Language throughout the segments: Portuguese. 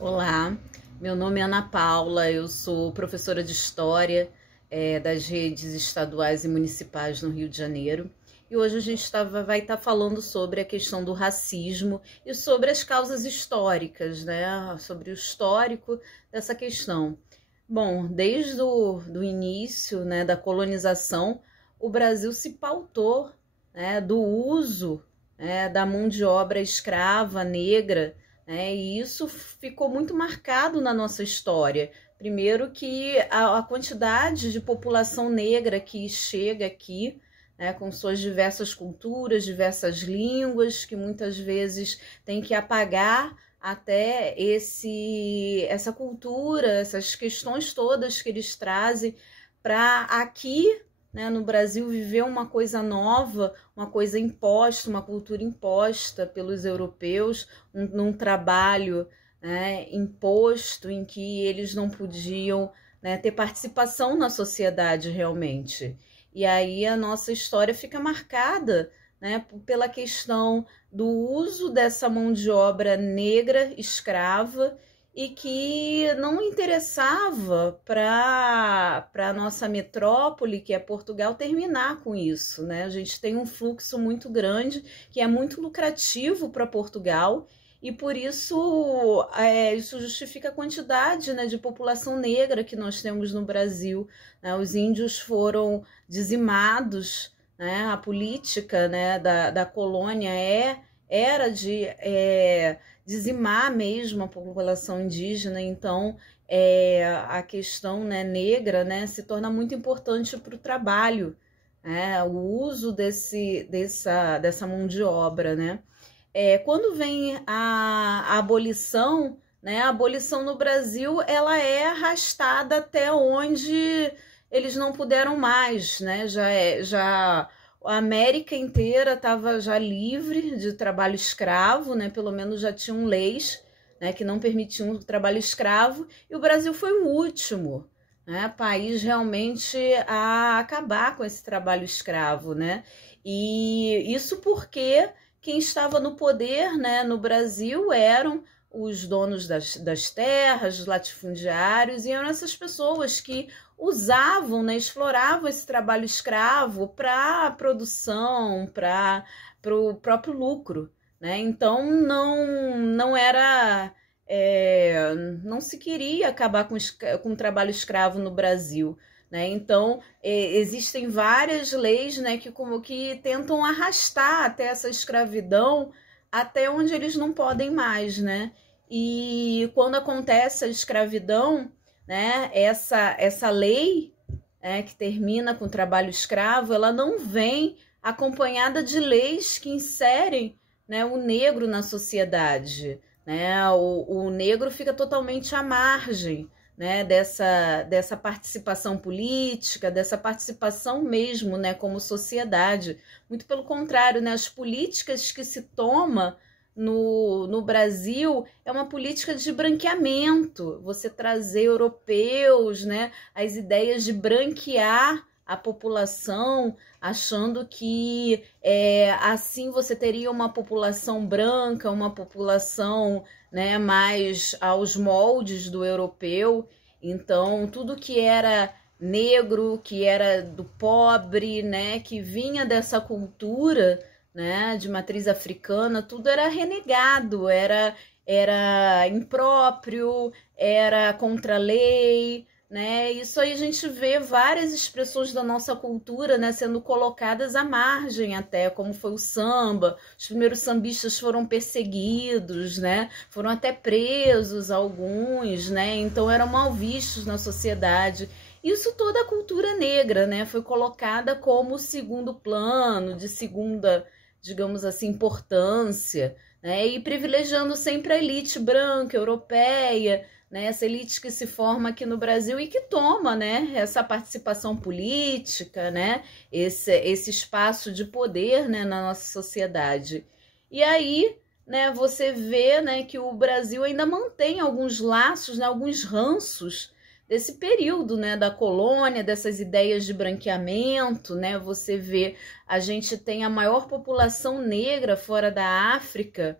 Olá, meu nome é Ana Paula, eu sou professora de História das redes estaduais e municipais no Rio de Janeiro. E hoje a gente vai estar falando sobre a questão do racismo e sobre as causas históricas, né? Sobre o histórico dessa questão. Bom, desde o início, né, da colonização, o Brasil se pautou, né, do uso, né, da mão de obra escrava negra, né, e isso ficou muito marcado na nossa história. Primeiro que a quantidade de população negra que chega aqui, né, com suas diversas culturas, diversas línguas, que muitas vezes tem que apagar até essa cultura, essas questões todas que eles trazem para aqui, né, no Brasil, viver uma coisa nova, uma coisa imposta, uma cultura imposta pelos europeus, num trabalho, né, imposto, em que eles não podiam, né, ter participação na sociedade realmente. E aí a nossa história fica marcada, né, pela questão do uso dessa mão de obra negra, escrava, e que não interessava para a nossa metrópole, que é Portugal, terminar com isso, né? A gente tem um fluxo muito grande, que é muito lucrativo para Portugal, e por isso isso justifica a quantidade, né, de população negra que nós temos no Brasil, né? Os índios foram dizimados, né? A política, né, da colônia era de dizimar mesmo a população indígena. Então a questão, né, negra, né, se torna muito importante para o trabalho, né, o uso dessa mão de obra, né? Quando vem a abolição, né, a abolição no Brasil ela é arrastada até onde eles não puderam mais, né? Já a América inteira estava já livre de trabalho escravo, né? Pelo menos já tinham leis, né, que não permitiam o trabalho escravo, e o Brasil foi o último, né, país realmente a acabar com esse trabalho escravo, né? E isso porque quem estava no poder, né, no Brasil eram os donos das terras, os latifundiários, e eram essas pessoas que usavam, né, exploravam esse trabalho escravo para a produção, para o próprio lucro, né? Então não era não se queria acabar com o trabalho escravo no Brasil, né? Então existem várias leis, né, que tentam arrastar até essa escravidão até onde eles não podem mais, né? E quando acontece a escravidão, né, essa lei, que termina com o trabalho escravo, ela não vem acompanhada de leis que inserem, né, o negro na sociedade, né? O negro fica totalmente à margem, né, dessa participação política, dessa participação mesmo, né, como sociedade. Muito pelo contrário, né, as políticas que se toma no Brasil é uma política de branqueamento, você trazer europeus, né, as ideias de branquear a população, achando que assim você teria uma população branca, uma população, né, mais aos moldes do europeu. Então, tudo que era negro, que era do pobre, né, que vinha dessa cultura, né, de matriz africana, tudo era renegado, era impróprio, era contra a lei, né? Isso aí a gente vê várias expressões da nossa cultura, né, sendo colocadas à margem até, como foi o samba. Os primeiros sambistas foram perseguidos, né? Foram até presos alguns, né? Então eram mal vistos na sociedade. Isso toda a cultura negra, né, foi colocada como segundo plano, de segunda, digamos assim, importância, né? E privilegiando sempre a elite branca, europeia, né, essa elite que se forma aqui no Brasil e que toma, né, essa participação política, né, esse espaço de poder, né, na nossa sociedade. E aí, né, você vê, né, que o Brasil ainda mantém alguns laços, né, alguns ranços desse período, né, da colônia, dessas ideias de branqueamento, né? Você vê, a gente tem a maior população negra fora da África,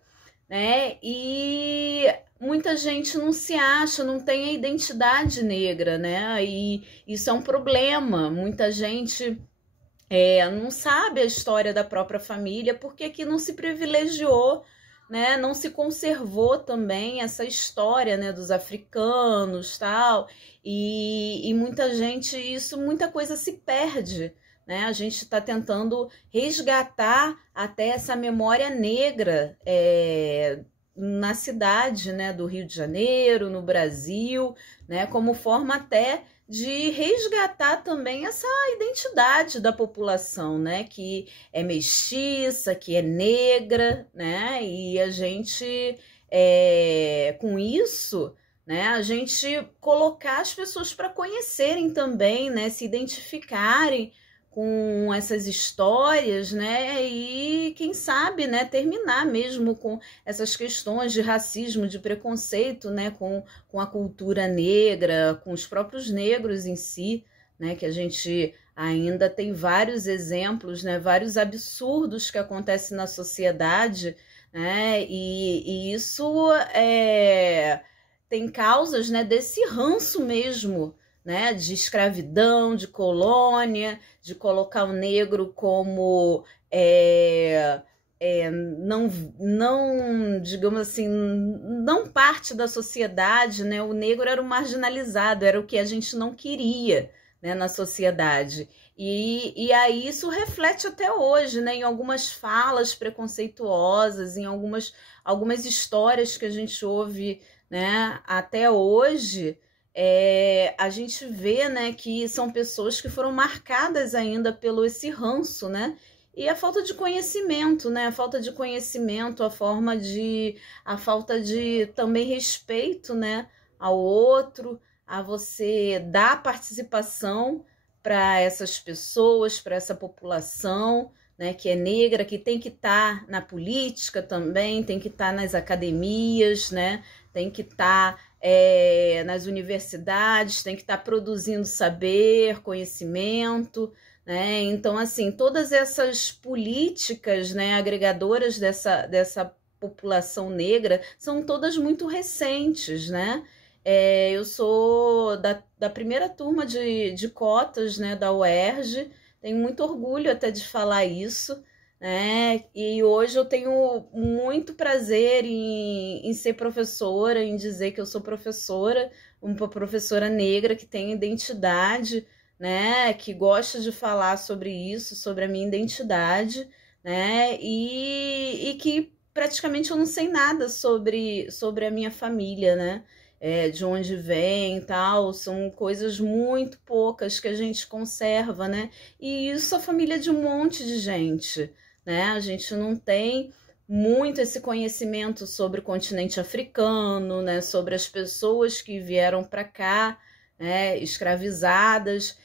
né? E muita gente não se acha, não tem a identidade negra, né? E isso é um problema. Muita gente não sabe a história da própria família porque aqui não se privilegiou, né? Não se conservou também essa história, né, dos africanos, tal. E muita gente, muita coisa se perde, né? A gente está tentando resgatar até essa memória negra na cidade, né, do Rio de Janeiro, no Brasil, né, como forma até de resgatar também essa identidade da população, né, que é mestiça, que é negra, né, e a gente, com isso, né, a gente colocar as pessoas para conhecerem também, né, se identificarem com essas histórias, né, e quem sabe, né, terminar mesmo com essas questões de racismo, de preconceito, né, com a cultura negra, com os próprios negros em si, né, que a gente ainda tem vários exemplos, né, vários absurdos que acontecem na sociedade, né, e isso tem causas, né, desse ranço mesmo, né, de escravidão, de colônia, de colocar o negro como não, digamos assim, não parte da sociedade, né? O negro era o marginalizado, era o que a gente não queria, né, na sociedade. E aí isso reflete até hoje, né, em algumas falas preconceituosas, em algumas histórias que a gente ouve, né, até hoje. A gente vê, né, que são pessoas que foram marcadas ainda pelo esse ranço, né, e a falta de conhecimento, né, a falta de conhecimento, a falta de também respeito, né, ao outro, a você dar participação para essas pessoas, para essa população, né, que é negra, que tem que estar na política também, tem que estar nas academias, né, tem que estar nas universidades, tem que estar produzindo saber, conhecimento, né? Então, assim, todas essas políticas, né, agregadoras dessa população negra são todas muito recentes, né? Eu sou da primeira turma de cotas, né, da UERJ, tenho muito orgulho até de falar isso, né? E hoje eu tenho muito prazer em ser professora, em dizer que eu sou professora, uma professora negra que tem identidade, né? Que gosta de falar sobre isso, sobre a minha identidade, né? E que praticamente eu não sei nada sobre a minha família, né? De onde vem e tal, são coisas muito poucas que a gente conserva, né? E isso a família de um monte de gente, né? A gente não tem muito esse conhecimento sobre o continente africano, né? Sobre as pessoas que vieram para cá, né? Escravizadas.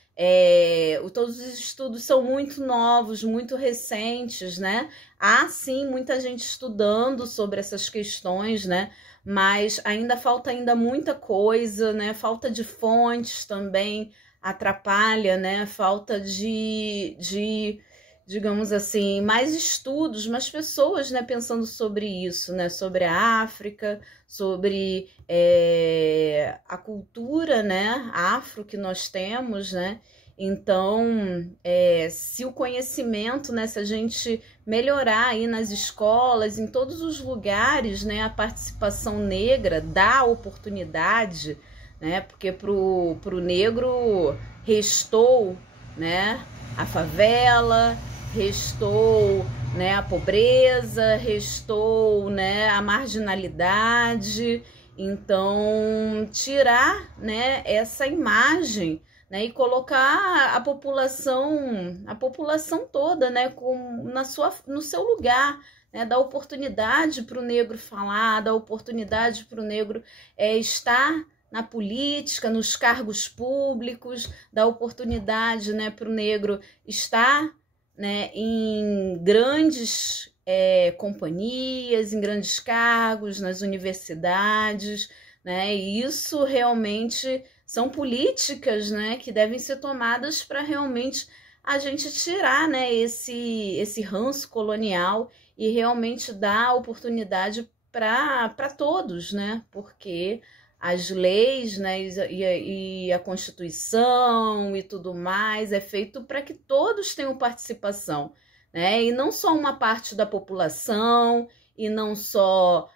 Todos os estudos são muito novos, muito recentes, né? Há sim muita gente estudando sobre essas questões, né? Mas falta muita coisa, né? Falta de fontes também atrapalha, né? Falta digamos assim, mais estudos, mais pessoas, né, pensando sobre isso, né, sobre a África, sobre a cultura, né, afro que nós temos, né. Então, se o conhecimento, né, se a gente melhorar aí nas escolas, em todos os lugares, né, a participação negra, dá oportunidade, né, porque pro negro restou, né, a favela, restou, né, a pobreza, restou, né, a marginalidade. Então, tirar, né, essa imagem, né, e colocar a população toda, né, no seu lugar, né, dar oportunidade para o negro falar, dar oportunidade para o negro estar na política, nos cargos públicos, dar oportunidade, né, para o negro estar, né, em grandes companhias, em grandes cargos, nas universidades, né, e isso realmente são políticas, né, que devem ser tomadas para realmente a gente tirar, né, esse ranço colonial e realmente dar oportunidade para todos, né? Porque as leis, né, e a Constituição e tudo mais é feito para que todos tenham participação, né? E não só uma parte da população, e não só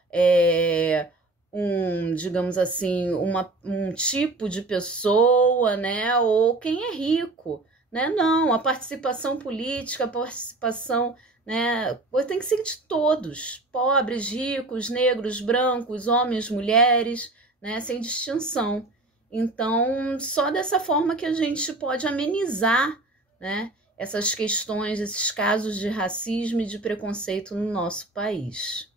digamos assim, um tipo de pessoa, né? Ou quem é rico, né? Não, a participação política, a participação, né, tem que ser de todos, pobres, ricos, negros, brancos, homens, mulheres, né, sem distinção. Então, só dessa forma que a gente pode amenizar, né, essas questões, esses casos de racismo e de preconceito no nosso país.